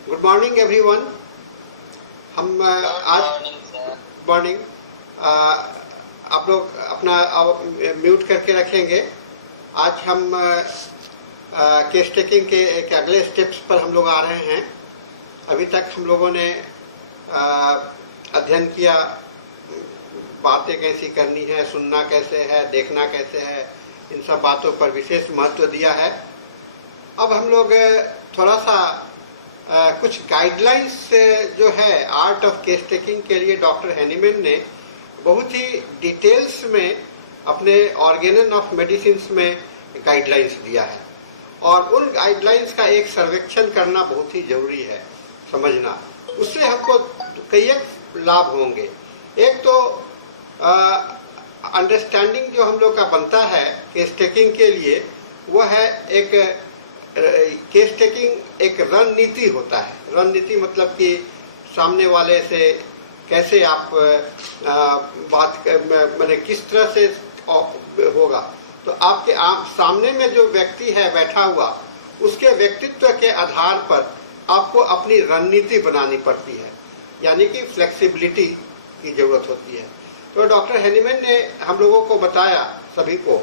Good morning everyone. हम आज morning आप लोग अपना म्यूट करके रखेंगे। आज हम केस टेकिंग के एक अगले स्टेप्स पर हम लोग आ रहे हैं। अभी तक हम लोगों ने अध्ययन किया, बातें कैसी करनी है, सुनना कैसे है, देखना कैसे है, इन सब बातों पर विशेष महत्व दिया है। अब हम लोग थोड़ा सा कुछ गाइडलाइंस जो है आर्ट ऑफ केस टेकिंग के लिए डॉक्टर हैनीमैन ने बहुत ही डिटेल्स में अपने ऑर्गेनन ऑफ मेडिसिन में गाइडलाइंस दिया है, और उन गाइडलाइंस का एक सर्वेक्षण करना बहुत ही जरूरी है, समझना। उससे हमको कई एक लाभ होंगे। एक तो अंडरस्टैंडिंग जो हम लोग का बनता है केस टेकिंग के लिए, वो है एक केस टेकिंग एक रणनीति होता है। रणनीति मतलब कि सामने वाले से कैसे आप बात मैंने किस तरह से होगा। तो आपके सामने में जो व्यक्ति है बैठा हुआ, उसके व्यक्तित्व के आधार पर आपको अपनी रणनीति बनानी पड़ती है, यानी कि फ्लेक्सिबिलिटी की जरूरत होती है। तो डॉक्टर हैनीमैन ने हम लोगों को बताया, सभी को,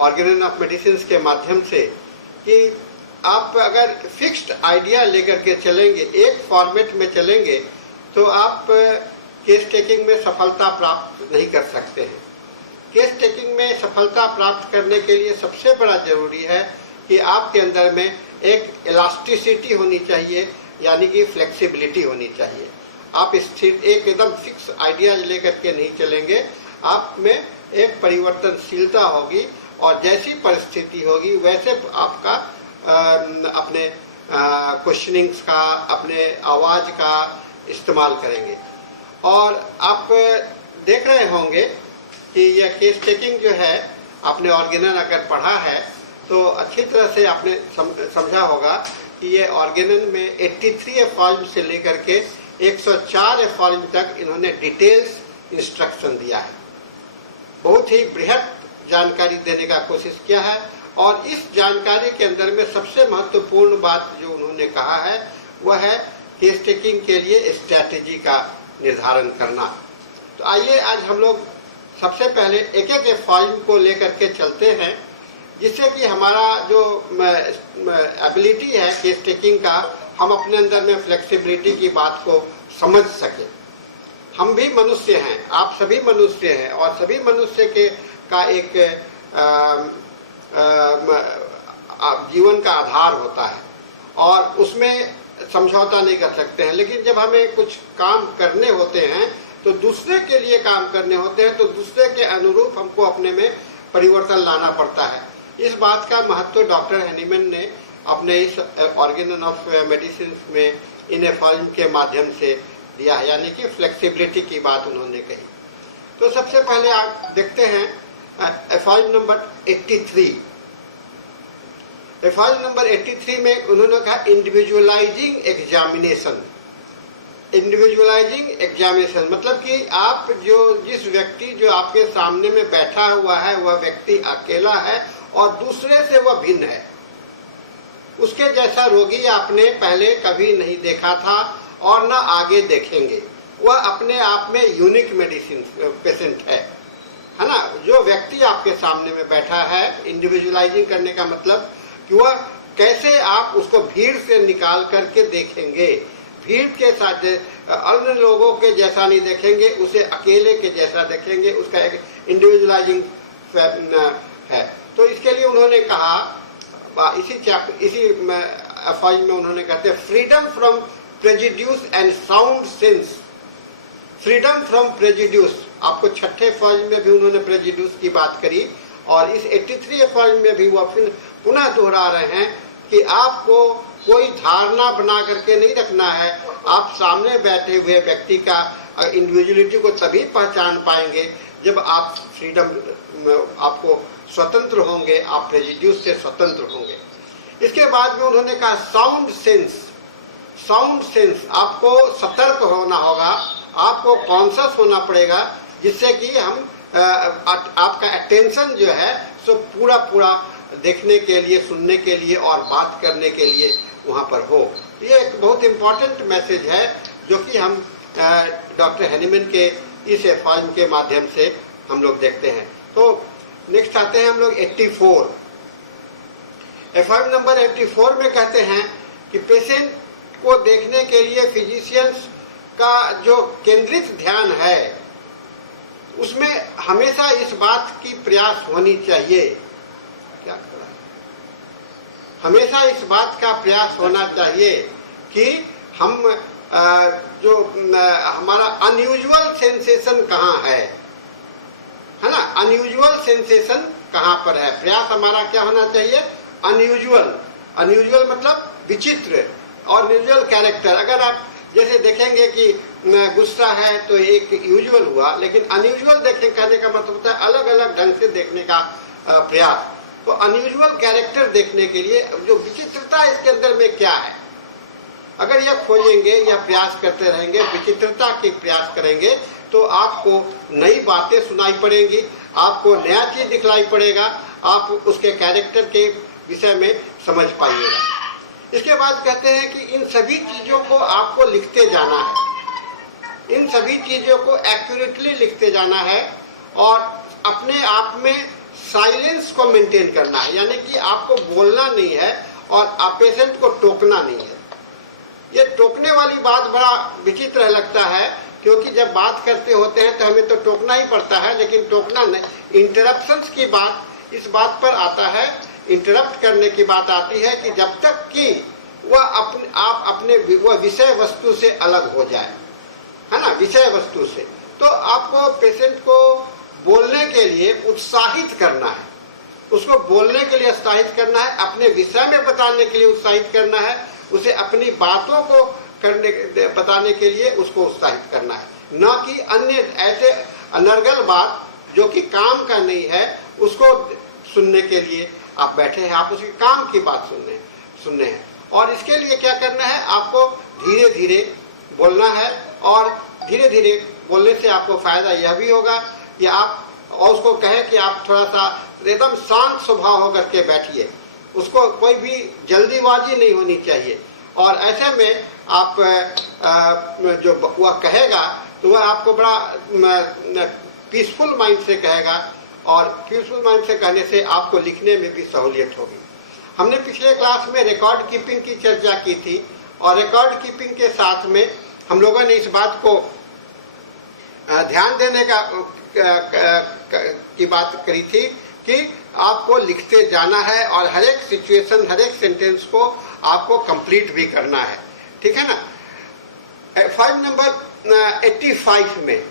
ऑर्गेनन ऑफ मेडिसिन के माध्यम से, कि आप अगर फिक्स्ड आइडिया लेकर के चलेंगे, एक फॉर्मेट में चलेंगे, तो आप केस टेकिंग में सफलता प्राप्त नहीं कर सकते हैं। केस टेकिंग में सफलता प्राप्त करने के लिए सबसे बड़ा जरूरी है कि आपके अंदर में एक इलास्टिसिटी होनी चाहिए, यानी कि फ्लेक्सिबिलिटी होनी चाहिए। आप स्थिर एक एकदम फिक्स आइडिया लेकर के नहीं चलेंगे, आप में एक परिवर्तनशीलता होगी, और जैसी परिस्थिति होगी वैसे आपका अपने क्वेश्चनिंग्स का, अपने आवाज का इस्तेमाल करेंगे। और आप देख रहे होंगे कि यह केस टेकिंग जो है, आपने ऑर्गेनन अगर पढ़ा है तो अच्छी तरह से आपने समझा होगा कि ये ऑर्गेनन में 83 एफॉर्म से लेकर के 104 एफॉर्म तक इन्होंने डिटेल्स इंस्ट्रक्शन दिया है। बहुत ही बृहद जानकारी देने का कोशिश किया है, और इस जानकारी के अंदर में सबसे महत्वपूर्ण बात जो उन्होंने कहा है वह है केस टेकिंग के लिए स्ट्रैटेजी का निर्धारण करना। तो आइए आज हम लोग सबसे पहले एक एक फॉर्म को लेकर के चलते हैं, जिससे कि हमारा जो एबिलिटी है केस टेकिंग का, हम अपने अंदर में फ्लेक्सिबिलिटी की बात को समझ सके। हम भी मनुष्य हैं, आप सभी मनुष्य हैं, और सभी मनुष्य के का एक जीवन का आधार होता है, और उसमें समझौता नहीं कर सकते हैं। लेकिन जब हमें कुछ काम करने होते हैं, तो दूसरे के लिए काम करने होते हैं, तो दूसरे के अनुरूप हमको अपने में परिवर्तन लाना पड़ता है। इस बात का महत्व डॉक्टर हैनीमैन ने अपने इस ऑर्गेनन ऑफ मेडिसिन में इन एफॉर्म के माध्यम से दिया है, यानी कि फ्लेक्सिबिलिटी की बात उन्होंने कही। तो सबसे पहले आप देखते हैं एफॉर्म नंबर 83। एफॉर्म नंबर 83 में उन्होंने कहा इंडिविजुअलाइजिंग एग्जामिनेशन। इंडिविजुअलाइजिंग एग्जामिनेशन मतलब कि आप जिस व्यक्ति जो आपके सामने में बैठा हुआ है, वह व्यक्ति अकेला है और दूसरे से वह भिन्न है। उसके जैसा रोगी आपने पहले कभी नहीं देखा था और न आगे देखेंगे। वह अपने आप में यूनिक मेडिसिन पेशेंट है ना। जो व्यक्ति आपके सामने में बैठा है, इंडिविजुअलाइजिंग करने का मतलब कि वह कैसे आप उसको भीड़ से निकाल करके देखेंगे। भीड़ के साथ अन्य लोगों के जैसा नहीं देखेंगे, उसे अकेले के जैसा देखेंगे। उसका एक इंडिविजुअलाइजिंग है। तो इसके लिए उन्होंने कहा, इसी एफॉर्म में उन्होंने कहते हैं freedom from prejudice and sound sense. Freedom from prejudice, आपको छठे फॉर्म में भी उन्होंने प्रेजुड्यूस की बात करी, और इस 83 फॉर्म में भी वह फिर पुनः दोहरा रहे हैं कि आपको कोई धारणा बना करके नहीं रखना है। आप सामने बैठे हुए व्यक्ति का इंडिविजुअलिटी को तभी पहचान पाएंगे जब आप फ्रीडम, आपको स्वतंत्र होंगे, आप प्रेजुड्यूस से स्वतंत्र होंगे। इसके बाद में उन्होंने कहा साउंड सेंस। साउंड सेंस, आपको सतर्क होना होगा, आपको कॉन्शियस होना पड़ेगा, जिससे कि हम आपका अटेंशन जो है सो पूरा देखने के लिए, सुनने के लिए और बात करने के लिए वहाँ पर हो। ये एक बहुत इम्पोर्टेंट मैसेज है जो कि हम डॉक्टर हैनीमैन के इस एफआईएम के माध्यम से हम लोग देखते हैं। तो नेक्स्ट आते हैं हम लोग 84। एफआईएम नंबर 84 में कहते हैं कि पेशेंट को देखने के लिए फिजिशियंस का जो केंद्रित ध्यान है उसमें हमेशा इस बात की प्रयास होनी चाहिए, क्या कर रहा है, हमेशा इस बात का प्रयास होना चाहिए कि हम जो हमारा अनयूजुअल सेंसेशन कहाँ है ना, अनयूजुअल सेंसेशन कहाँ पर है। प्रयास हमारा क्या होना चाहिए, अनयूजुअल। अनयूजुअल मतलब विचित्र और यूजुअल कैरेक्टर। अगर आप जैसे देखेंगे कि गुस्सा है तो एक यूजुअल हुआ, लेकिन अनयूजुअल देखने कहने का मतलब होता है अलग अलग ढंग से देखने का प्रयास। तो अनयूजुअल कैरेक्टर देखने के लिए जो विचित्रता इसके अंदर में क्या है, अगर यह खोजेंगे या प्रयास करते रहेंगे, विचित्रता के प्रयास करेंगे, तो आपको नई बातें सुनाई पड़ेंगी, आपको नया चीज दिखलाई पड़ेगा, आप उसके कैरेक्टर के विषय में समझ पाइएगा। इसके बाद कहते हैं कि इन सभी चीजों को आपको लिखते जाना है, इन सभी चीजों को एक्यूरेटली लिखते जाना है और अपने आप में साइलेंस को मेंटेन करना है, यानी कि आपको बोलना नहीं है और आप पेशेंट को टोकना नहीं है। ये टोकने वाली बात बड़ा विचित्र लगता है, क्योंकि जब बात करते होते हैं तो हमें तो टोकना ही पड़ता है, लेकिन टोकना नहीं, इंटरप्शंस की बात इस बात पर आता है, इंटरप्ट करने की बात आती है कि जब तक कि वह आप अपने वह विषय वस्तु से अलग हो जाए, है ना, विषय वस्तु से। तो आपको पेशेंट को बोलने के लिए उत्साहित करना है, उसको बोलने के लिए उत्साहित करना है, अपने विषय में बताने के लिए उत्साहित करना है, उसे अपनी बातों को बताने के लिए उसको उत्साहित करना है, न कि अन्य ऐसे अनर्गल बात जो कि काम का नहीं है उसको सुनने के लिए आप बैठे हैं, आप उसके काम की बात सुनने हैं। और इसके लिए क्या करना है, आपको धीरे धीरे बोलना है और धीरे धीरे बोलने से आपको फायदा यह भी होगा कि आप और उसको कहें कि आप थोड़ा सा एकदम शांत स्वभाव होकर के बैठिए, उसको कोई भी जल्दीबाजी नहीं होनी चाहिए। और ऐसे में आप जो वह कहेगा तो वह आपको बड़ा पीसफुल माइंड से कहेगा और पीसफुल माइंड से कहने से आपको लिखने में भी सहूलियत होगी। हमने पिछले क्लास में रिकॉर्ड कीपिंग की चर्चा की थी और रिकॉर्ड कीपिंग के साथ में हम लोगों ने इस बात को ध्यान देने की बात करी थी कि आपको लिखते जाना है और हर एक सिचुएशन, हर एक सेंटेंस को आपको कंप्लीट भी करना है, ठीक है ना। एफआईएम नंबर 85 में,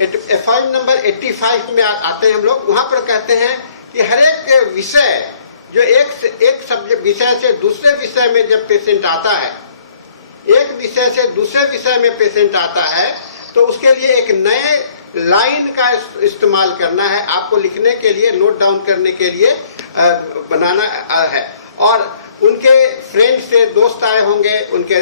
एफआईएम नंबर 85 में आते हैं हम लोग। वहां पर कहते हैं कि हर एक विषय जो एक सब्जेक्ट विषय से दूसरे विषय में जब पेशेंट आता है, एक विषय से दूसरे विषय में पेशेंट आता है, तो उसके लिए एक नए लाइन का इस्तेमाल करना है, आपको लिखने के लिए, नोट डाउन करने के लिए बनाना है। और उनके फ्रेंड से दोस्त आए होंगे, उनके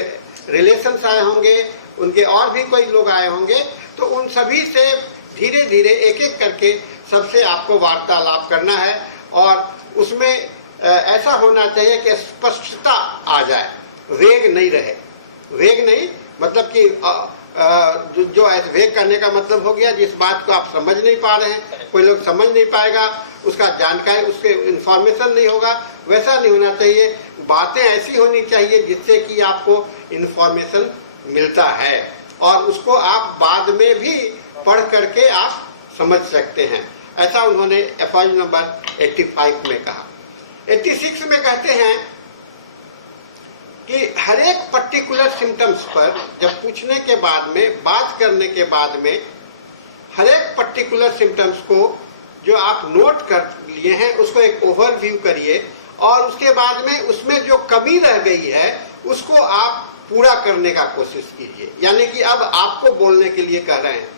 रिलेशंस आए होंगे, उनके और भी कोई लोग आए होंगे, तो उन सभी से धीरे धीरे एक एक करके सबसे आपको वार्तालाप करना है और उसमें ऐसा होना चाहिए कि स्पष्टता आ जाए, वेग नहीं रहे। वेग नहीं मतलब कि जो ऐसे वेग करने का मतलब हो गया जिस बात को आप समझ नहीं पा रहे हैं, कोई लोग समझ नहीं पाएगा, उसका जानकारी, उसके इंफॉर्मेशन नहीं होगा, वैसा नहीं होना चाहिए। बातें ऐसी होनी चाहिए जिससे कि आपको इंफॉर्मेशन मिलता है और उसको आप बाद में भी पढ़ करके आप समझ सकते हैं। ऐसा उन्होंने एफआईएम नंबर 85 में कहा। 86 में कहते हैं कि हर एक पर्टिकुलर सिम्टम्स पर जब पूछने के बाद में, बात करने के बाद में, हर एक पर्टिकुलर सिम्टम्स को जो आप नोट कर लिए हैं उसको एक ओवरव्यू करिए और उसके बाद में उसमें जो कमी रह गई है उसको आप पूरा करने का कोशिश कीजिए। यानी कि अब आपको बोलने के लिए कह रहे हैं।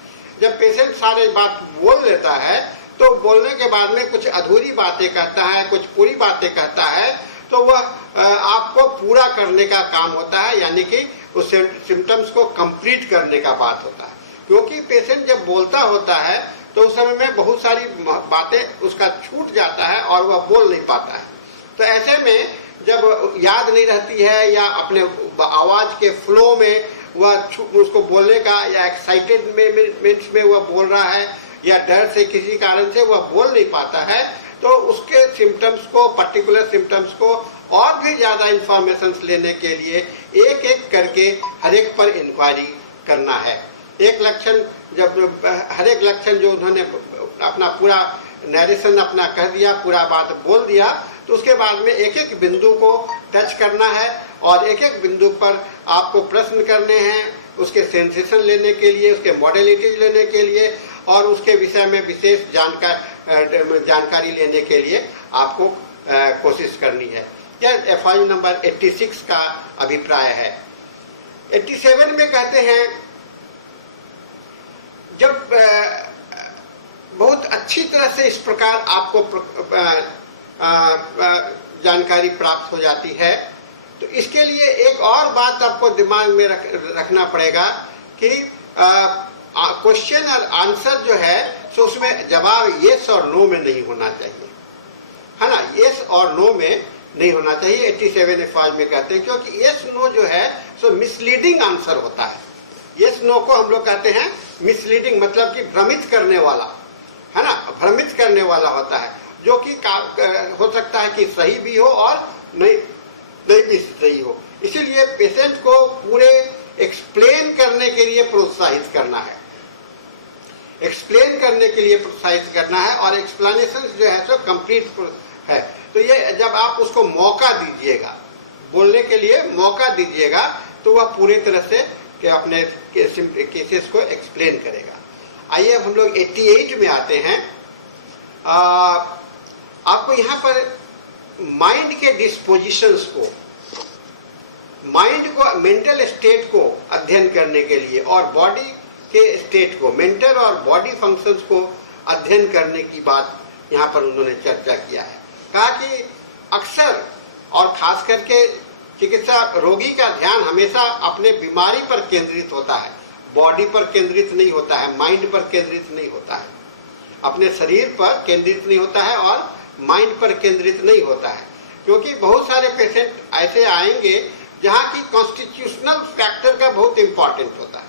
जब पेशेंट सारे बात बोल लेता है तो बोलने के बाद में कुछ अधूरी बातें कहता है, कुछ पूरी बातें कहता है, तो वह आपको पूरा करने का काम होता है, यानी कि उस सिम्टम्स को कंप्लीट करने का बात होता है। क्योंकि पेशेंट जब बोलता होता है तो उस समय में बहुत सारी बातें उसका छूट जाता है और वह बोल नहीं पाता है। तो ऐसे में जब याद नहीं रहती है या अपने आवाज के फ्लो में वह उसको बोलने का, या एक्साइटेडमेंट में वह बोल रहा है, या डर से किसी कारण से वह बोल नहीं पाता है, तो उसके सिम्टम्स को, पर्टिकुलर सिम्टम्स को और भी ज्यादा इंफॉर्मेशन लेने के लिए एक एक करके हर एक पर इंक्वायरी करना है। एक लक्षण, जब हर एक लक्षण जो उन्होंने अपना पूरा नरेशन अपना कह दिया, पूरा बात बोल दिया, तो उसके बाद में एक एक बिंदु को टच करना है और एक एक बिंदु पर आपको प्रश्न करने हैं, उसके सेंसेशन लेने के लिए, उसके मॉडलिटीज लेने के लिए और उसके विषय में विशेष जानकारी लेने के लिए आपको कोशिश करनी है। यह एफआई नंबर 86 का अभिप्राय है। 87 में कहते हैं, जब बहुत अच्छी तरह से इस प्रकार आपको जानकारी प्राप्त हो जाती है, तो इसके लिए एक और बात आपको दिमाग में रखना पड़ेगा कि क्वेश्चन और आंसर जो है तो उसमें जवाब येस और नो में नहीं होना चाहिए, है ना। येस और नो में नहीं होना चाहिए, 87 एफआई में कहते हैं, क्योंकि येस नो जो है सो मिसलीडिंग आंसर होता है। येस नो को हम लोग कहते हैं मिसलीडिंग, मतलब कि भ्रमित करने वाला, है ना, भ्रमित करने वाला होता है, जो कि हो सकता है कि सही भी हो और नहीं भी सही हो। इसीलिए पेशेंट को पूरे एक्सप्लेन करने के लिए प्रोत्साहित करना है, एक्सप्लेन करने के लिए प्रोत्साहित करना है, और एक्सप्लेनेशन जो है सो कंप्लीट है। तो ये जब आप उसको मौका दीजिएगा, बोलने के लिए मौका दीजिएगा, तो वह पूरी तरह से कि अपने केसेस को एक्सप्लेन करेगा। आइए अब हम लोग 88 में आते हैं। आपको यहाँ पर माइंड के डिस्पोजिशंस को, माइंड को, मेंटल स्टेट को अध्ययन करने के लिए और बॉडी के स्टेट को, मेंटल और बॉडी फंक्शंस को अध्ययन करने की बात यहाँ पर उन्होंने चर्चा किया है। कहा कि अक्सर और खास करके चिकित्सा रोगी का ध्यान हमेशा अपने बीमारी पर केंद्रित होता है, बॉडी पर केंद्रित नहीं होता है, माइंड पर केंद्रित नहीं होता है, अपने शरीर पर केंद्रित नहीं होता है और माइंड पर केंद्रित नहीं होता है। क्योंकि बहुत सारे पेशेंट ऐसे आएंगे जहाँ की कॉन्स्टिट्यूशनल फैक्टर का बहुत इंपॉर्टेंट होता है,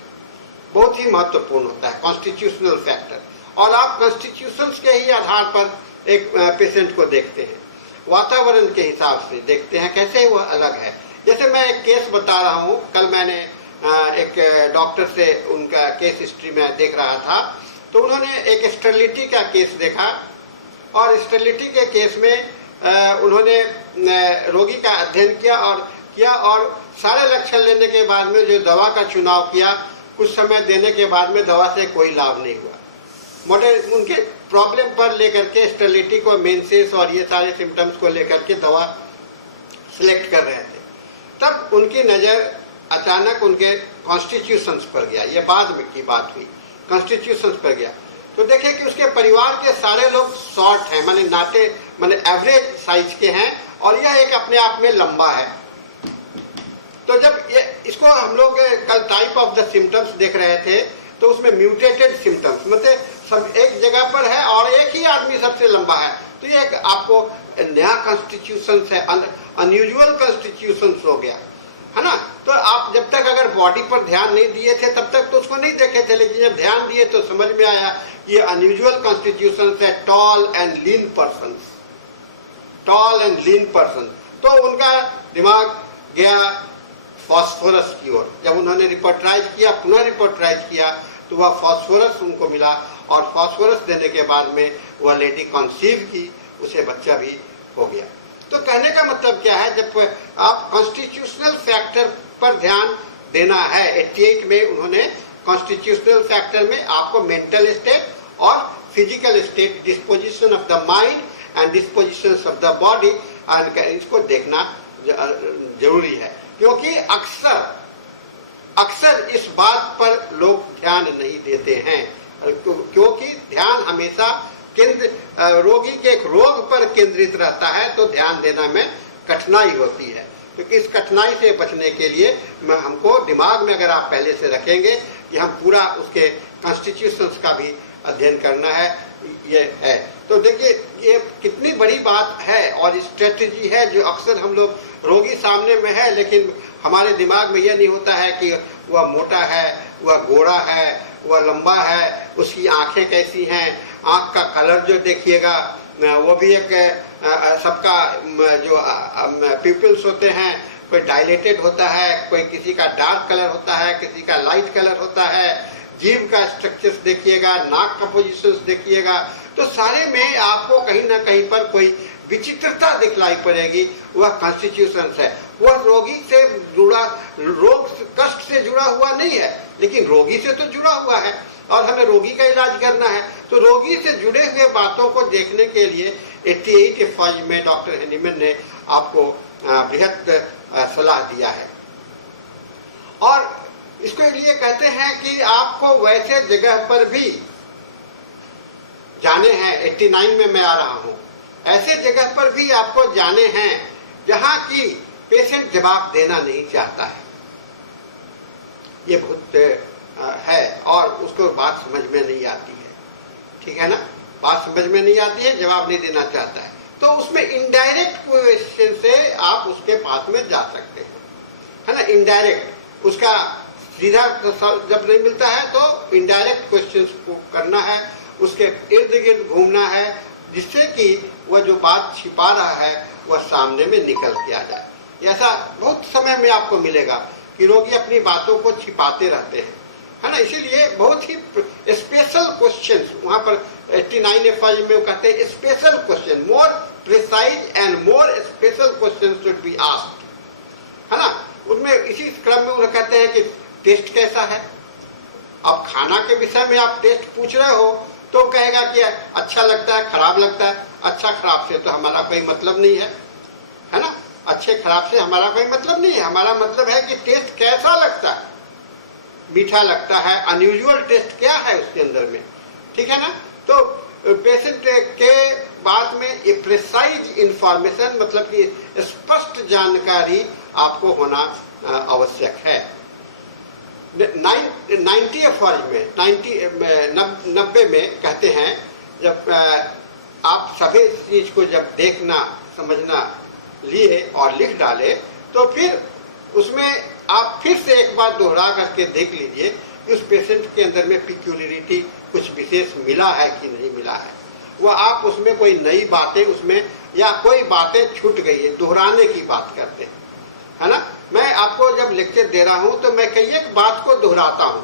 बहुत ही महत्वपूर्ण होता है कॉन्स्टिट्यूशनल फैक्टर, और आप कॉन्स्टिट्यूशंस के ही आधार पर एक पेशेंट को देखते हैं, वातावरण के हिसाब से देखते हैं कैसे वह अलग है। जैसे मैं एक केस बता रहा हूँ, कल मैंने एक डॉक्टर से उनका केस हिस्ट्री में देख रहा था, तो उन्होंने एक स्टेरिलिटी का केस देखा, और स्टेरिलिटी के केस में उन्होंने रोगी का अध्ययन किया और सारे लक्षण लेने के बाद में जो दवा का चुनाव किया, कुछ समय देने के बाद में दवा से कोई लाभ नहीं हुआ। मॉडल उनके प्रॉब्लम पर लेकर के स्टेरिलिटी को, मेंसेस और ये सारे सिम्टम्स को लेकर के दवा सिलेक्ट कर रहे थे, तब उनकी नज़र अचानक उनके कॉन्स्टिट्यूशंस पर गया। ये बाद में की बात हुई, कॉन्स्टिट्यूशंस पर गया तो देखे कि उसके परिवार के सारे लोग शॉर्ट हैं, माने एवरेज साइज के हैं, और यह एक अपने आप में लंबा है। तो जब ये इसको हम लोग कल टाइप ऑफ द सिम्टम्स देख रहे थे, तो उसमें म्यूटेटेड सिम्टम्स, मतलब सब एक जगह पर है और एक ही आदमी सबसे लंबा है, तो ये एक आपको नया कॉन्स्टिट्यूशन है, अनयूजुअल कॉन्स्टिट्यूशन हो गया, है ना। तो आप जब तक अगर बॉडी पर ध्यान नहीं दिए थे तब तक तो उसको नहीं देखे थे, लेकिन जब ध्यान दिए तो समझ में आया ये अनयूजुअल कॉन्स्टिट्यूशन है, tall and lean person, tall and lean person. तो उनका दिमाग गया फॉस्फोरस की ओर। जब उन्होंने रिपोर्टराइज किया, पुनः रिपोर्टराइज किया, तो वह फॉस्फोरस उनको मिला, और फॉस्फोरस देने के बाद में वह लेडी कंसीव की, उसे बच्चा भी हो गया। तो कहने का मतलब क्या है, जब आप कॉन्स्टिट्यूशनल फैक्टर पर ध्यान देना है, 88 में उन्होंने कॉन्स्टिट्यूशनल फैक्टर में आपको मेंटल स्टेट और physical state, disposition of the mind and disposition of the body, इसको देखना जरूरी है। क्योंकि अक्सर इस बात पर लोग ध्यान नहीं देते हैं, क्योंकि ध्यान हमेशा रोगी के एक रोग पर केंद्रित रहता है, तो ध्यान देना में कठिनाई होती है। तो इस कठिनाई से बचने के लिए हमको दिमाग में अगर आप पहले से रखेंगे कि हम पूरा उसके कॉन्स्टिट्यूशंस का भी अध्ययन करना है, ये है। तो देखिए ये कितनी बड़ी बात है और स्ट्रेटजी है जो अक्सर हम लोग, रोगी सामने में है लेकिन हमारे दिमाग में यह नहीं होता है कि वह मोटा है, वह गोरा है, वह लंबा है, उसकी आंखें कैसी हैं, आंख का कलर जो देखिएगा वो भी एक सबका जो पिपल्स होते हैं, कोई डायलेटेड होता है, कोई किसी का डार्क कलर होता है, किसी का लाइट कलर होता है, जीभ का स्ट्रक्चर्स देखिएगा, नाक का पोजीशंस देखिएगा, तो सारे में आपको कहीं ना कहीं पर कोई विचित्रता दिखलाई पड़ेगी। वह कॉन्स्टिट्यूशन है, वह रोगी से जुड़ा, रोग कष्ट से जुड़ा हुआ नहीं है लेकिन रोगी से तो जुड़ा हुआ है और हमें रोगी का इलाज करना है। तो रोगी से जुड़े हुए बातों को देखने के लिए 88 फॉज में डॉक्टर हैनीमैन ने आपको बृहत सलाह दिया है। और इसको लिए कहते हैं कि आपको वैसे जगह पर भी जाने हैं, 89 में मैं आ रहा हूं, ऐसे जगह पर भी आपको जाने हैं जहां की पेशेंट जवाब देना नहीं चाहता है। ये बहुत है और उसको बात समझ में नहीं आती है, ठीक है ना, बात समझ में नहीं आती है, जवाब नहीं देना चाहता है, तो उसमें इनडायरेक्ट क्वेश्चन से आप उसके पास में जा सकते हैं, है ना। इनडायरेक्ट, उसका सीधा जब नहीं मिलता है तो इनडायरेक्ट क्वेश्चंस को करना है, उसके इर्द गिर्द घूमना है जिससे कि वह जो बात छिपा रहा है वह सामने में निकल के आ जाए। ऐसा बहुत समय में आपको मिलेगा कि रोगी अपनी बातों को छिपाते रहते हैं, है ना। इसीलिए बहुत ही स्पेशल क्वेश्चंस वहां पर 89 एफआई में कहते हैं special question, more precise and more special question should be asked, है ना। उसमें इसी क्रम में उन्हें कहते हैं कि टेस्ट कैसा है। अब खाना के विषय में आप टेस्ट पूछ रहे हो तो कहेगा कि अच्छा लगता है, खराब लगता है। अच्छा खराब से तो हमारा कोई मतलब नहीं है ना, अच्छे खराब से हमारा कोई मतलब नहीं है। हमारा मतलब है कि टेस्ट कैसा लगता है, मीठा लगता है, अनयूजुअल टेस्ट क्या है उसके अंदर में, ठीक है ना। तो पेशेंट के बाद में ये प्रिसाइज इंफॉर्मेशन, मतलब कि स्पष्ट जानकारी आपको होना आवश्यक है। 90 फॉर्ज में 90 में कहते हैं जब आप सभी चीज को जब देखना समझना लिए और लिख डाले तो फिर उसमें आप फिर से एक बार दोहरा करके देख लीजिए कि उस पेशेंट के अंदर में पिक्यूलियरिटी कुछ विशेष मिला है कि नहीं मिला है। वह आप उसमें कोई नई बातें उसमें या कोई बातें छूट गई है, दोहराने की बात करते हैं, है ना। मैं आपको जब लेक्चर दे रहा हूं तो मैं कई एक बात को दोहराता हूं।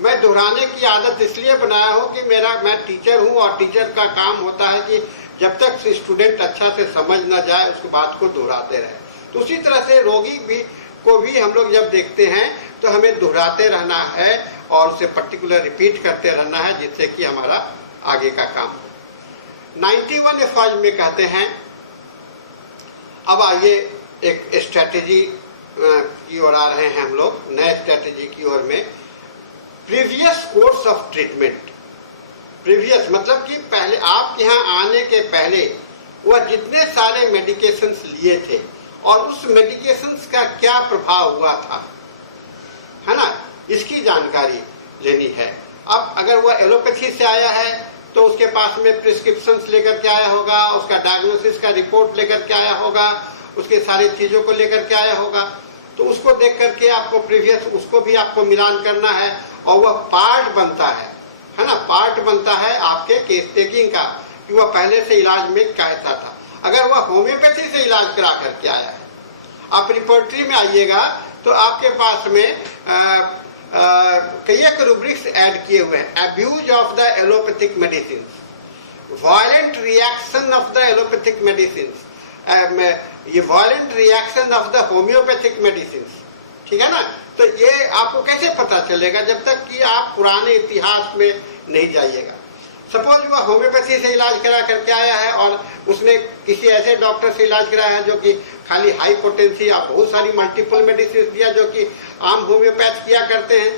मैं दोहराने की आदत इसलिए बनाया हूं कि मैं टीचर हूं और टीचर का काम होता है कि जब तक स्टूडेंट अच्छा से समझ ना जाए उसको बात को दोहराते रहे। तो उसी तरह से रोगी को भी हम लोग जब देखते हैं तो हमें दोहराते रहना है और उसे पर्टिकुलर रिपीट करते रहना है जिससे कि हमारा आगे का काम हो। 91 एफआज में कहते हैं, अब आइए एक स्ट्रेटेजी की ओर आ रहे हैं हम लोग, नए स्ट्रेटेजी की ओर में। Previous course of treatment, previous मतलब कि पहले आप यहाँ आने के पहले वह जितने सारे मेडिकेशंस लिए थे और उस मेडिकेशंस का क्या प्रभाव हुआ था, है ना, इसकी जानकारी लेनी है। अब अगर वह एलोपैथी से आया है तो उसके पास में प्रिस्क्रिप्शंस लेकर के आया होगा, उसका डायग्नोसिस का रिपोर्ट लेकर के आया होगा, उसके सारी चीजों को लेकर के आया होगा, तो उसको देख करके आपको प्रीवियस उसको भी आपको मिलान करना है और वह पार्ट बनता है ना, पार्ट बनता है आपके केस टेकिंग का कि वह पहले से इलाज में कैसा था। अगर वह होम्योपैथी से इलाज करा करके आया है, आप रिपोर्टरी में आइएगा तो आपके पास में कई एक रूब्रिक्स ऐड किए हुए हैं। Abuse of the allopathic medicine, violent reaction of the allopathic medicine, ये violent reaction of the homeopathic medicine, ठीक है ना। तो ये आपको कैसे पता चलेगा जब तक कि आप पुराने इतिहास में नहीं जाइएगा। सपोज वह होम्योपैथी से इलाज करा करके आया है और उसने किसी ऐसे डॉक्टर से इलाज कराया है जो कि खाली हाई पोटेंसी या बहुत सारी मल्टीपल मेडिसिन दिया जो कि आम होम्योपैथ किया करते हैं,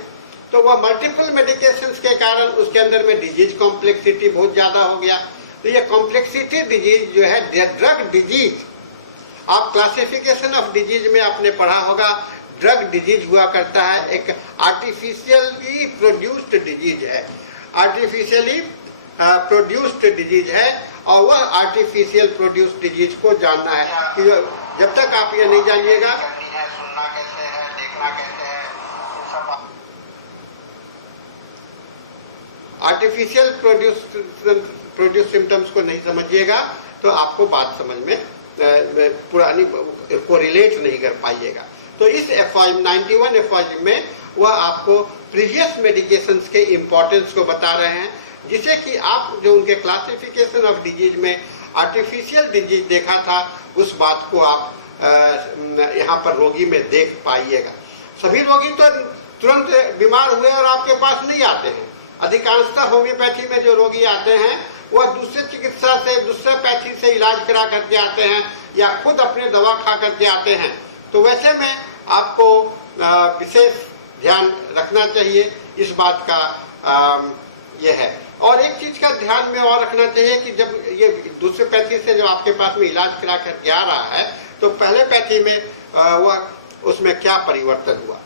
तो वह मल्टीपल मेडिकेशंस के कारण उसके अंदर में डिजीज कॉम्प्लेक्सिटी बहुत ज्यादा हो गया। तो ये कॉम्प्लेक्सिटी डिजीज जो है ड्रग डिजीज, आप क्लासिफिकेशन ऑफ डिजीज में आपने पढ़ा होगा, ड्रग डिजीज हुआ करता है, एक आर्टिफिशियली प्रोड्यूस्ड डिजीज है, आर्टिफिशियली प्रोड्यूस्ड डिजीज है और वह आर्टिफिशियल प्रोड्यूस डिजीज को जानना है कि जब तक आप ये नहीं जानिएगा, सुनना कैसे है, देखना कैसे है, सब आर्टिफिशियल प्रोड्यूस सिम्टम्स को नहीं समझिएगा तो आपको बात समझ में पुरानी को रिलेट नहीं कर पाइएगा। तो इस एफॉइम 91 एफॉइम में वह आपको प्रीवियस मेडिकेशंस के इम्पोर्टेंस को बता रहे हैं, जिसे कि आप जो उनके क्लासिफिकेशन ऑफ डिजीज में आर्टिफिशियल डिजीज देखा था उस बात को आप यहाँ पर रोगी में देख पाइएगा। सभी रोगी तो तुरंत बीमार हुए और आपके पास नहीं आते हैं। अधिकांशतः होम्योपैथी में जो रोगी आते हैं वह दूसरे चिकित्सा से, दूसरे पैथी से इलाज करा करके आते हैं या खुद अपने दवा खा करके आते हैं। तो वैसे में आपको विशेष ध्यान रखना चाहिए, इस बात का यह है। और एक चीज का ध्यान में और रखना चाहिए कि जब ये दूसरे पैथी से जब आपके पास में इलाज करा करके आ रहा है तो पहले पैथी में वह उसमें क्या परिवर्तन हुआ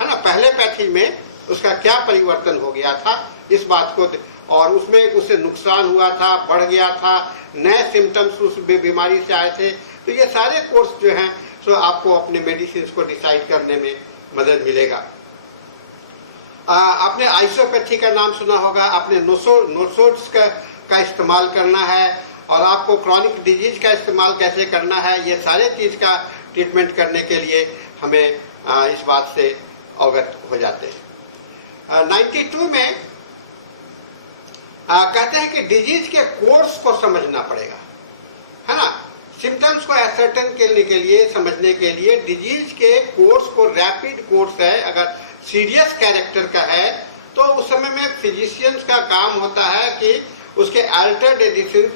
है ना, पहले पैथी में उसका क्या परिवर्तन हो गया था, इस बात को, और उसमें उससे नुकसान हुआ था, बढ़ गया था, नए सिम्टम्स उस बीमारी से आए थे। तो ये सारे कोर्स जो हैं सो आपको अपने मेडिसिन को डिसाइड करने में मदद मिलेगा। आपने आइसोपैथी का नाम सुना होगा, आपने नोसोड्स का इस्तेमाल करना है, और आपको क्रॉनिक डिजीज का इस्तेमाल कैसे करना है, ये सारे चीज का ट्रीटमेंट करने के लिए हमें इस बात से अवगत हो जाते हैं। 92 में कहते हैं कि डिजीज के कोर्स को समझना पड़ेगा, है ना। सिम्टम्स को एसर्टेन करने के लिए, समझने के लिए डिजीज के कोर्स को, रैपिड कोर्स है, अगर सीरियस कैरेक्टर का है तो उस समय में फिजिशियंस का काम होता है कि उसके अल्टर्ड एडिशन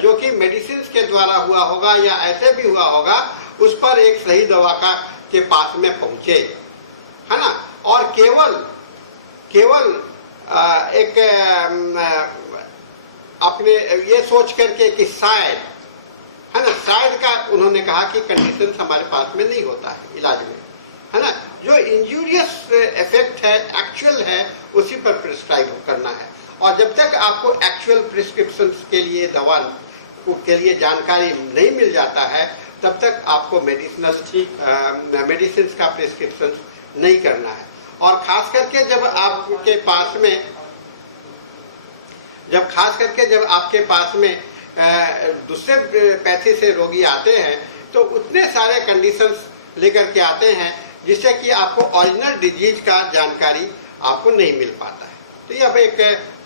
जो कि मेडिसिन के द्वारा हुआ होगा या ऐसे भी हुआ होगा, उस पर एक सही दवा के पास में पहुंचे, है ना। और केवल एक अपने ये सोच करके कि शायद, है ना, शायद का उन्होंने कहा कि कंडीशन हमारे पास में नहीं होता है इलाज में, है ना। जो इंजूरियस इफेक्ट है, एक्चुअल है, उसी पर प्रिस्क्राइब करना है। और जब तक आपको एक्चुअल प्रिस्क्रिप्शन के लिए, दवा के लिए जानकारी नहीं मिल जाता है, तब तक आपको मेडिसिन का प्रिस्क्रिप्शन नहीं करना है। और खास करके जब आपके पास में दूसरे पैथी से रोगी आते हैं तो उतने सारे कंडीशंस लेकर के आते हैं जिससे कि आपको ओरिजिनल डिजीज का जानकारी आपको नहीं मिल पाता है। तो ये अब एक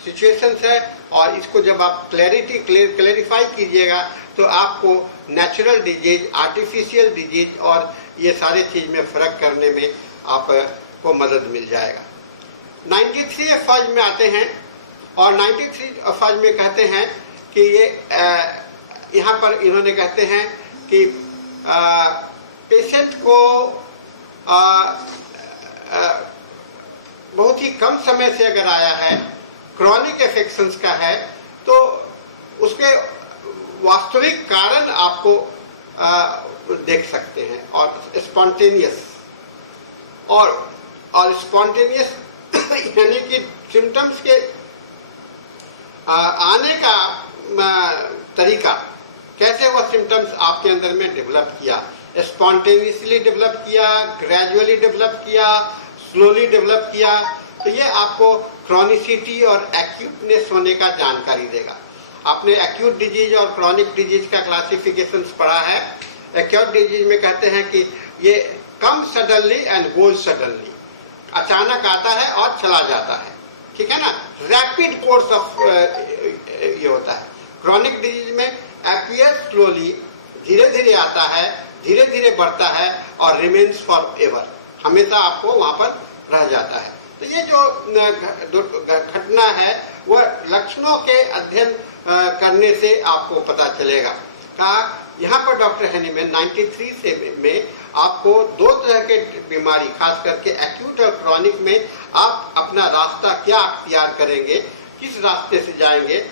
सिचुएशन है, और इसको जब आप क्लेरिफाई कीजिएगा तो आपको नेचुरल डिजीज, आर्टिफिशियल डिजीज और ये सारे चीज में फर्क करने में आपको मदद मिल जाएगा। 93 एफॉज में आते हैं, और 93 एफॉज में कहते हैं कि ये यहाँ पर इन्होंने कहते हैं कि पेशेंट को बहुत ही कम समय से अगर आया है, क्रॉनिक इन्फेक्शंस का है, तो उसके वास्तविक कारण आपको देख सकते हैं। और स्पॉन्टेनियस और स्पॉन्टेनियस यानी कि सिम्टम्स के आने का तरीका, कैसे वो सिम्टम्स आपके अंदर में डेवलप किया, स्पॉन्टेनियसली डेवलप किया, ग्रेजुअली डेवलप किया, स्लोली डेवलप किया, तो ये आपको क्रॉनिसिटी और एक्यूटनेस होने का जानकारी देगा। आपने एक्यूट डिजीज और क्रॉनिक डिजीज का क्लासिफिकेशन पढ़ा है। एक्यूट डिजीज में कहते हैं कि ये कम सडनली एंड गोज सडनली, अचानक आता है और चला जाता है, ठीक है ना, रैपिड कोर्स ऑफ ये होता है। क्रॉनिक डिजीज में अपीयर स्लोली, धीरे धीरे आता है, धीरे धीरे बढ़ता है और रिमेन्स फॉर एवर, हमेशा आपको वहां पर रह जाता है। तो ये जो घटना है वह लक्षणों के अध्ययन करने से आपको पता चलेगा। कहा यहाँ पर डॉक्टर हैनीमैन 93 से में आपको दो तरह के बीमारी, खास करके एक्यूट और क्रॉनिक में आप अपना रास्ता क्या अख्तियार करेंगे, किस रास्ते से जाएंगे,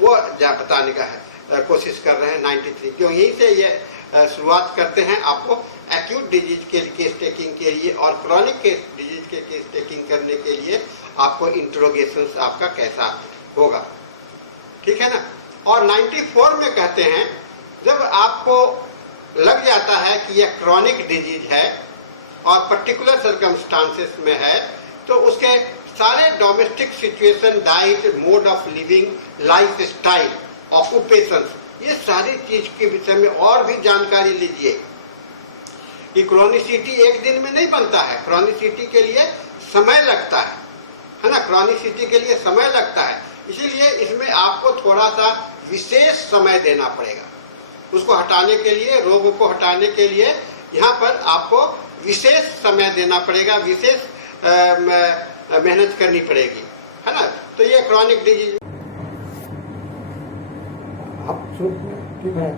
वो बताने का है कोशिश कर रहे हैं 93। क्यों, यहीं से ये शुरुआत करते हैं आपको एक्यूट डिजीज के केस टेकिंग के लिए और क्रॉनिक डिजीज के केस टेकिंग करने के लिए आपको इंट्रोगेशन आपका कैसा होगा, ठीक है ना। और 94 में कहते हैं जब आपको लग जाता है कि यह क्रॉनिक डिजीज है और पर्टिकुलर सर्कमस्टांसेस में है, तो उसके सारे domestic situation, diet, mode of living, life style, occupation, ये सारी चीज के विषय में और भी जानकारी लीजिए कि क्रॉनिसिटी एक दिन में नहीं बनता है। क्रॉनिसिटी के लिए समय लगता है ना, क्रॉनिसिटी के लिए समय लगता है। इसीलिए इसमें आपको थोड़ा सा विशेष समय देना पड़ेगा उसको हटाने के लिए, रोग को हटाने के लिए यहाँ पर आपको विशेष समय देना पड़ेगा, विशेष मेहनत करनी पड़ेगी, है ना। तो ये क्रॉनिक डिजीज ठीक है।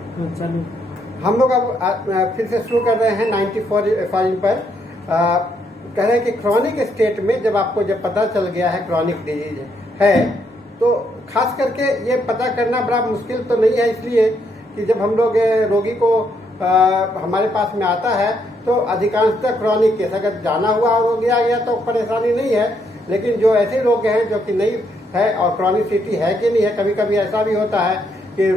हम लोग अब फिर से शुरू कर रहे हैं 94 फाइल पर। कह रहे हैं कि क्रॉनिक स्टेट में जब पता चल गया है क्रॉनिक डिजीज है, तो खास करके ये पता करना बड़ा मुश्किल तो नहीं है, इसलिए कि जब हम लोग रोगी को हमारे पास में आता है तो अधिकांशतः क्रॉनिक केस, अगर जाना हुआ हो गया तो परेशानी नहीं है, लेकिन जो ऐसे लोग हैं जो कि नहीं है और क्रॉनिसिटी है कि नहीं है, कभी कभी ऐसा भी होता है कि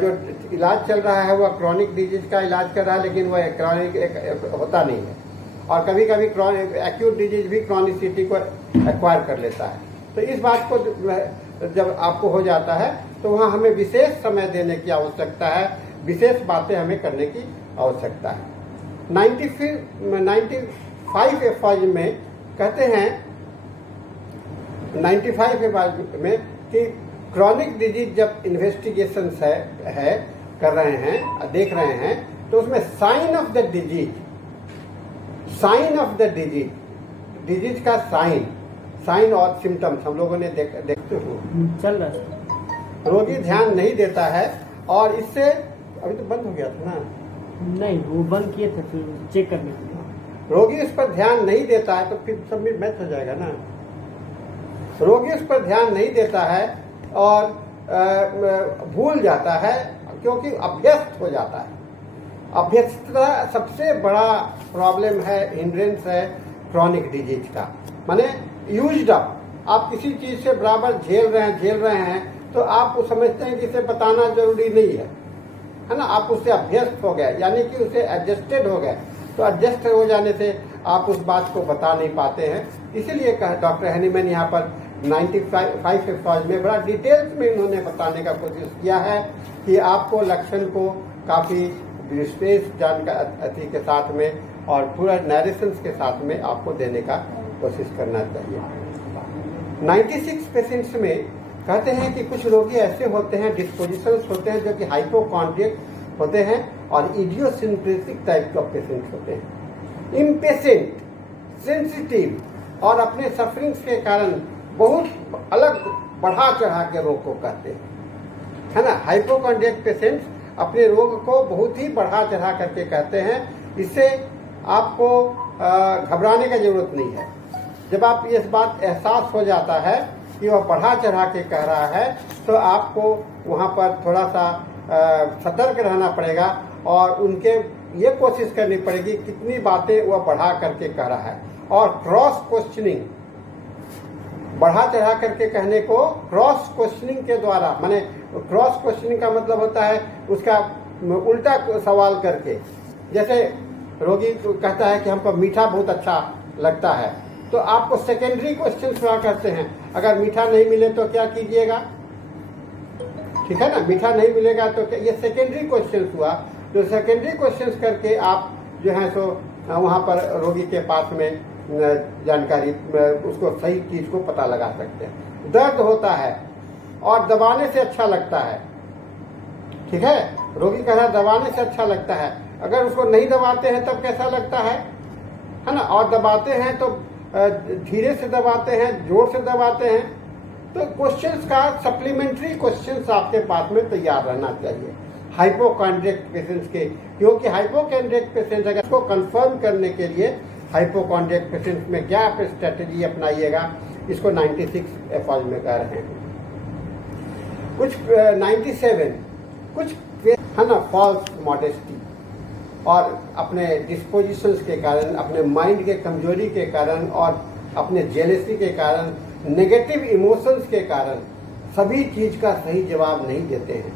जो इलाज चल रहा है वह क्रॉनिक डिजीज का इलाज कर रहा है, लेकिन वह क्रॉनिक होता नहीं है, और कभी कभी एक्यूट डिजीज भी क्रॉनिसिटी को एक्वायर कर लेता है। तो इस बात को जब आपको हो जाता है तो वहाँ हमें विशेष समय देने की आवश्यकता है, विशेष बातें हमें करने की आवश्यकता है। 95 एफआई में कहते हैं, 95 एफआई में कि क्रॉनिक डिजीज जब इन्वेस्टिगेशन है कर रहे हैं, देख रहे हैं, तो उसमें साइन ऑफ द डिजीज का साइन और सिम्टम्स हम लोगों ने देखते हो चल रहा है। रोगी ध्यान नहीं देता है, और इससे अभी तो बंद हो गया था ना, नहीं वो बंद किए थे फिर चेक करने के लिए। रोगी उस पर ध्यान नहीं देता है तो फिर सबमिट मैच हो जाएगा ना। रोगी उस पर ध्यान नहीं देता है और भूल जाता है क्योंकि अभ्यस्त हो जाता है। अभ्यस्तता सबसे बड़ा प्रॉब्लम है, हिंड्रेंस है क्रॉनिक डिजीज का। माने यूज्ड अप, आप किसी चीज से बराबर झेल रहे हैं तो आप वो समझते हैं कि इसे बताना जरूरी नहीं है ना, आप उससे अभ्यस्त हो गए, यानी कि उसे एडजस्टेड हो गए। तो एडजस्ट हो जाने से आप उस बात को बता नहीं पाते हैं। इसीलिए डॉक्टर हैनीमैन यहाँ पर 95 एफआई में बड़ा डिटेल्स में इन्होंने बताने का कोशिश किया है कि आपको लक्षण को काफी विशेष जानकारी के साथ में और पूरा नैरेशंस के साथ में आपको देने का कोशिश करना चाहिए। 96 पेशेंट्स में कहते हैं कि कुछ रोगी ऐसे होते हैं, डिस्पोजिशंस होते हैं जो कि हाइपोकॉन्ड्रियक होते हैं और इडियोसिंक्रेटिक टाइप ऑफ पेशेंट्स होते हैं। इम्पेशेंट, सेंसिटिव और अपने सफरिंग्स के कारण बहुत अलग बढ़ा चढ़ा के रोग को कहते हैं, है ना। हाइपोकॉन्ड्रियक पेशेंट्स अपने रोग को बहुत ही बढ़ा चढ़ा करके कहते हैं। इससे आपको घबराने की जरूरत नहीं है। जब आप इस बात एहसास हो जाता है कि वह बढ़ा चढ़ा के कह रहा है तो आपको वहाँ पर थोड़ा सा सतर्क रहना पड़ेगा और उनके ये कोशिश करनी पड़ेगी कितनी बातें वह बढ़ा करके कह रहा है। और क्रॉस क्वेश्चनिंग, बढ़ा चढ़ा करके कहने को क्रॉस क्वेश्चनिंग के द्वारा, माने क्रॉस क्वेश्चनिंग का मतलब होता है उसका उल्टा सवाल करके। जैसे रोगी कहता है कि हमको मीठा बहुत अच्छा लगता है, तो आपको सेकेंडरी क्वेश्चन थोड़ा करते हैं, अगर मीठा नहीं मिले तो क्या कीजिएगा, ठीक है ना। मीठा नहीं मिलेगा तो क्या, ये सेकेंडरी क्वेश्चन हुआ। तो सेकेंडरी क्वेश्चन करके आप जो है सो वहाँ पर रोगी के पास में जानकारी, उसको सही चीज को पता लगा सकते हैं। दर्द होता है और दबाने से अच्छा लगता है, ठीक है। रोगी कह रहा है दबाने से अच्छा लगता है, अगर उसको नहीं दबाते हैं तब कैसा लगता है ना। और दबाते हैं तो धीरे से दबाते हैं, जोर से दबाते हैं। तो क्वेश्चंस का सप्लीमेंट्री क्वेश्चंस आपके पास में तैयार रहना चाहिए हाइपोकॉन्ड्रियक पेशेंट्स के, क्योंकि हाइपोकॉन्ड्रियक पेशेंट्स अगर इसको कंफर्म करने के लिए हाइपोकॉन्ड्रियक पेशेंट्स में क्या आप स्ट्रेटेजी अपनाइएगा, इसको 96 एफआई में कह रहे हैं। कुछ 97 कुछ है ना फॉल्स मॉडेस्टी और अपने डिस्पोजिशंस के कारण, अपने माइंड के कमजोरी के कारण और अपने जेलसी के कारण, नेगेटिव इमोशंस के कारण सभी चीज का सही जवाब नहीं देते हैं,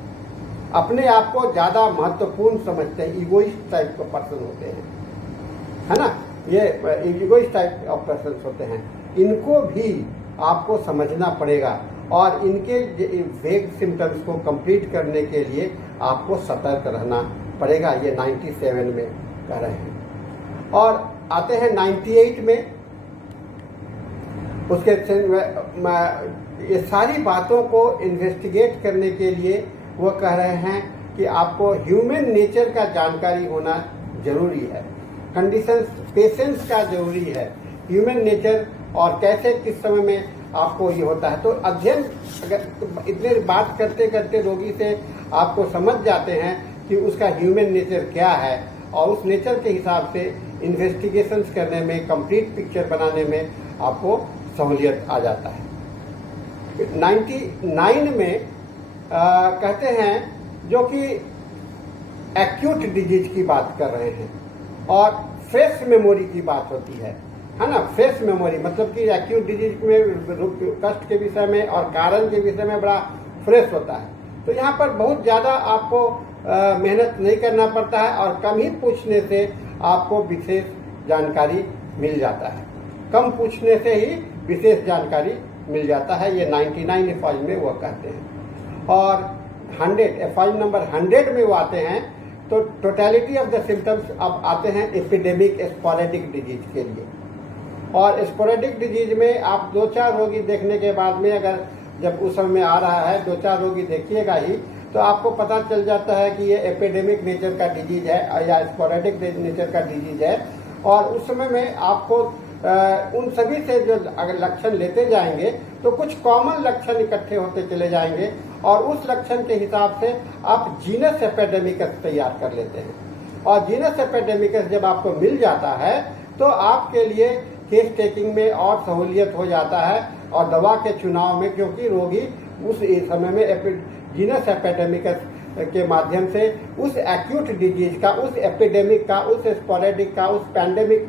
अपने आप को ज्यादा महत्वपूर्ण समझते हैं, ईगोइस्ट टाइप के पर्सन होते हैं, है ना, ये ईगोइस्ट टाइप ऑफ पर्सन होते हैं। इनको भी आपको समझना पड़ेगा और इनके वेग सिम्टम्स को कंप्लीट करने के लिए आपको सतर्क रहना पड़ेगा। ये 97 में कह रहे हैं। और आते हैं 98 में, उसके ये सारी बातों को इन्वेस्टिगेट करने के लिए वो कह रहे हैं कि आपको ह्यूमन नेचर का जानकारी होना जरूरी है, कंडीशंस पेशेंस का जरूरी है, ह्यूमन नेचर और कैसे किस समय में आपको ये होता है। तो अध्ययन अगर इतने बात करते करते रोगी से आपको समझ जाते हैं कि उसका ह्यूमन नेचर क्या है और उस नेचर के हिसाब से इन्वेस्टिगेशंस करने में, कंप्लीट पिक्चर बनाने में आपको सहूलियत आ जाता है। 99 में कहते हैं जो कि एक्यूट डिजीज की बात कर रहे हैं और फ्रेश मेमोरी की बात होती है ना। फ्रेश मेमोरी मतलब कि एक्यूट डिजीज में कष्ट के विषय में और कारण के विषय में बड़ा फ्रेश होता है। तो यहाँ पर बहुत ज़्यादा आपको मेहनत नहीं करना पड़ता है और कम ही पूछने से आपको विशेष जानकारी मिल जाता है, कम पूछने से ही विशेष जानकारी मिल जाता है। ये 99 एफआई में वो कहते हैं। और 100 एफआई नंबर 100 में वो आते हैं। तो टोटलिटी ऑफ द सिम्टम्स अब आते हैं एपिडेमिक स्पोरेडिक डिजीज के लिए। और स्पोरेडिक डिजीज में आप 2-4 रोगी देखने के बाद में, अगर जब उस समय आ रहा है 2-4 रोगी देखिएगा ही तो आपको पता चल जाता है कि ये एपिडेमिक नेचर का डिजीज है या स्पोरेडिक नेचर का डिजीज है। और उस समय में आपको उन सभी से जो अगर लक्षण लेते जाएंगे तो कुछ कॉमन लक्षण इकट्ठे होते चले जाएंगे और उस लक्षण के हिसाब से आप जीनस एपिडेमिकस तैयार कर लेते हैं। और जीनस एपिडेमिकस जब आपको मिल जाता है तो आपके लिए केस टेकिंग में और सहूलियत हो जाता है और दवा के चुनाव में, क्योंकि रोगी उस समय में जीनस एपिडेमिकस के माध्यम से उस एक्यूट डिजीज का, उस एपिडेमिक का, उस स्पोरेडिक का, उस पैंडेमिक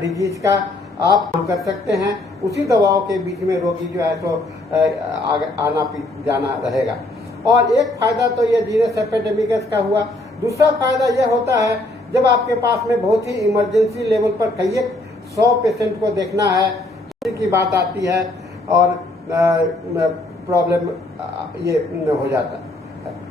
डिजीज का आप कर सकते हैं। उसी दवाओं के बीच में रोगी जो है तो आना जाना रहेगा। और एक फायदा तो ये जीनस एपिडेमिकस का हुआ। दूसरा फायदा यह होता है जब आपके पास में बहुत ही इमरजेंसी लेवल पर कई 100 पेशेंट को देखना है की बात आती है और प्रॉब्लम ये हो जाता है।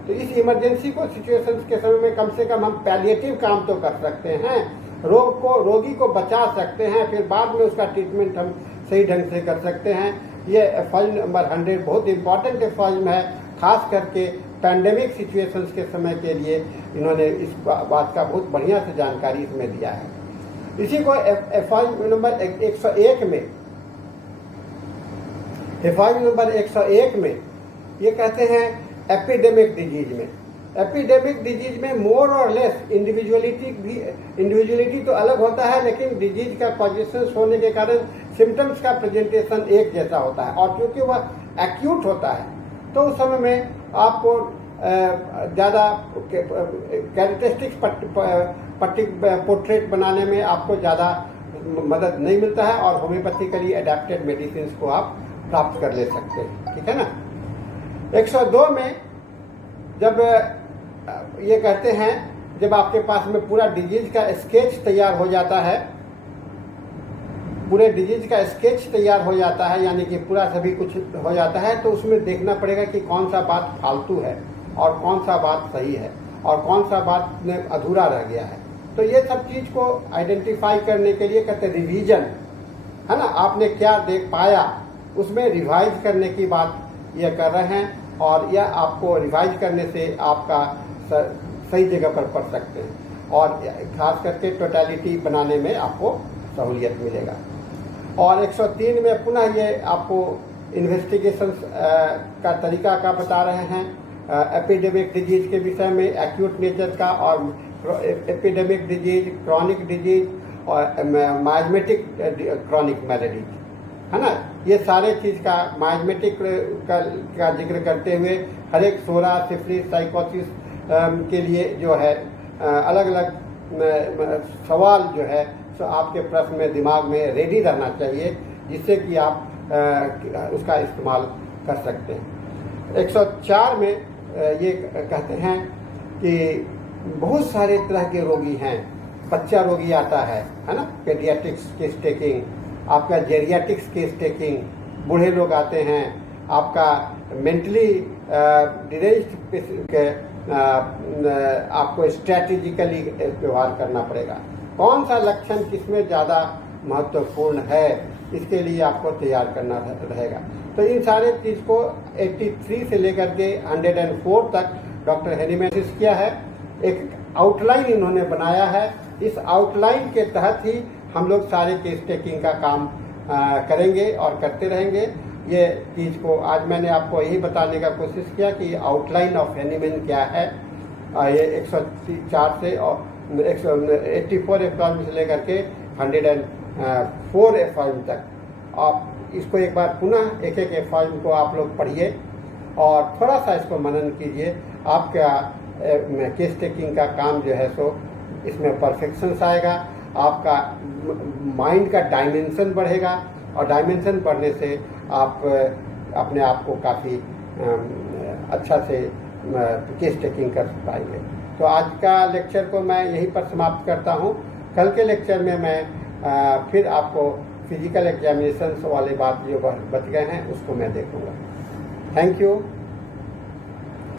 तो इस इमरजेंसी को सिचुएशंस के समय में कम से कम हम पैलिएटिव काम तो कर सकते हैं, रोगी को बचा सकते हैं, फिर बाद में उसका ट्रीटमेंट हम सही ढंग से कर सकते हैं। ये एफआई नंबर 100 बहुत इंपॉर्टेंट एफआई है, खास करके पैंडेमिक सिचुएशंस के समय के लिए इन्होंने इस बात का बहुत बढ़िया से जानकारी इसमें दिया है। इसी को एफआई नंबर 101 में, एफआई नंबर 101 में ये कहते हैं एपिडेमिक डिजीज में, एपिडेमिक डिजीज में मोर और लेस इंडिविजुअलिटी तो अलग होता है, लेकिन डिजीज का कॉजेशंस होने के कारण सिम्टम्स का प्रेजेंटेशन एक जैसा होता है। और क्योंकि वह एक्यूट होता है तो उस समय में आपको ज़्यादा कैरेक्टरिस्टिक्स पोर्ट्रेट बनाने में आपको ज़्यादा मदद नहीं मिलता है और होम्योपैथिकली अडेप्टेड मेडिसिन को आप प्राप्त कर ले सकते हैं। ठीक है ना। 102 में जब ये कहते हैं, जब आपके पास में पूरा डिजीज का स्केच तैयार हो जाता है, पूरे डिजीज का स्केच तैयार हो जाता है, यानी कि पूरा सभी कुछ हो जाता है, तो उसमें देखना पड़ेगा कि कौन सा बात फालतू है और कौन सा बात सही है और कौन सा बात में अधूरा रह गया है। तो ये सब चीज को आइडेंटिफाई करने के लिए कहते हैं रिवीजन, है ना। आपने क्या देख पाया उसमें रिवाइज करने की बात ये कर रहे हैं और यह आपको रिवाइज करने से आपका सही जगह पर पढ़ सकते हैं और खास करके टोटलिटी बनाने में आपको सहूलियत मिलेगा। और 103 में पुनः ये आपको इन्वेस्टिगेशन का तरीका का बता रहे हैं, एपिडेमिक डिजीज के विषय में, एक्यूट नेचर का और एपिडेमिक डिजीज, क्रॉनिक डिजीज और माइजमेटिक क्रॉनिक मैलेडीज, है ना। ये सारे चीज का माइजमेटिक का जिक्र करते हुए हर एक सोरा, सिफिलिस, साइकोसिस के लिए जो है अलग अलग सवाल जो है तो आपके प्रश्न में दिमाग में रेडी रहना चाहिए, जिससे कि आप उसका इस्तेमाल कर सकते हैं। 104 में ये कहते हैं कि बहुत सारे तरह के रोगी हैं। बच्चा रोगी आता है ना, पेडियाट्रिक्स केस टेकिंग, आपका जेरियाट्रिक्स केस टेकिंग, बूढ़े लोग आते हैं, आपका मेंटली डिरेज्ड आपको स्ट्रैटेजिकली व्यवहार करना पड़ेगा। कौन सा लक्षण किसमें ज़्यादा महत्वपूर्ण है, इसके लिए आपको तैयार करना रहेगा। तो इन सारे चीज़ को 83 से लेकर के 104 तक डॉक्टर हैनीमैन किया है। एक आउटलाइन इन्होंने बनाया है। इस आउटलाइन के तहत ही हम लोग सारे केस टेकिंग का काम करेंगे और करते रहेंगे। ये चीज़ को आज मैंने आपको यही बताने का कोशिश किया कि आउटलाइन ऑफ हैनीमैन क्या है। ये 104 से और 184 एफॉर्म से लेकर के 104 एफॉर्म तक। आप इसको एक बार पुनः एक एक एफॉर्म को आप लोग पढ़िए और थोड़ा सा इसको मनन कीजिए। आपका केस टेकिंग का काम जो है सो इसमें परफेक्शन आएगा। आपका माइंड का डायमेंशन बढ़ेगा और डायमेंशन बढ़ने से आप अपने आप को काफ़ी अच्छा से केस टेकिंग कर पाएंगे। तो आज का लेक्चर को मैं यहीं पर समाप्त करता हूँ। कल के लेक्चर में मैं फिर आपको फिजिकल एग्जामिनेशन वाले बात जो बच गए हैं उसको मैं देखूँगा। Thank you.